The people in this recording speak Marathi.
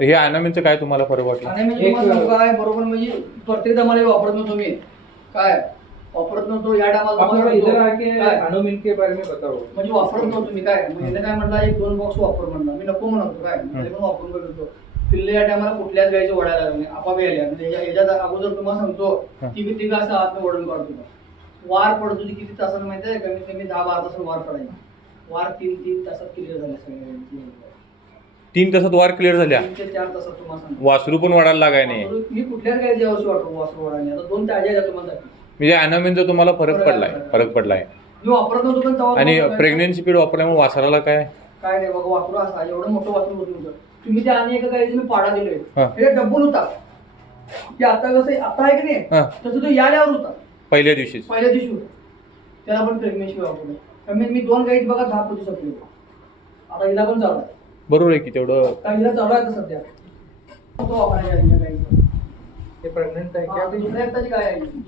हे अनामीनचं काय तुम्हाला फरक वाटला? आणि म्हणजे तुम्हाला सांगू काय बरोबर म्हणजे प्रत्येक मला वापरत नव्हतो मी. काय? वापरत नव्हतो या टायमाला आप लोग इधर आके काय? अनुमिन के बारे में बताओ म्हणजे वापरत नव्हतो मी काय? हिने काय म्हणला एक दोन बॉक्स वापर म्हणला. मी नको म्हणतो काय? ते पण वापरून बघत होतो. पिल्ले या टायमाला कुठल्याच गायचे ओढायला लागले आपाप यायला म्हणजे ह्याच्यात अगोदर तुम्हाला सांगतो हा. तिघी तिघ असं आत ओढून काढतो वार पडतो ती किती तासानं माहिती आहे? कमीत कमी दहा बारा तासात वार पडायचा. वार तीन तीन तासात क्लिअर झाले सगळे तीन तासात वार क्लिअर झाल्या. तीन ते चार तासात तुम्हाला सांगतो. वासरू पण वाढायला लागाय नाही. मी कुठल्याच वाटतो वासरू आता दोन ताज्या आहेत तुम्हाला. म्हणजे अनामीनचा तुम्हाला फरक पडलाय. फरक पडलाय. मी वापरत नव्हतो पण तेव्हा आणि तुम्हाला प्रेग्नेन्सी पिरियड वापरल्यामुळे वासराला काय? काय नाही बघा वासरू असा एवढं मोठं वासरू होत तुम्ही ते आणि एका पाडा दिलोय. हा. डब्बून होता. ते आता कसं आता आहे की हा. तसं तो याल्यावर होता. पहिल्या दिवशीच. पहिल्या दिवशी होता. त्याला पण प्रेग्नेन्सी वापरलं. मी दोन गाईत बघा दहा पोती सपली आता हिला पण चालू आहे. बरोबर आहे की तेवढं? आता हिला चालू आहे आता सध्या. तो गाईचा ये प्रेग्नेंट है क्या हा, अभी दुसऱ्या एकटाची गाय आहे.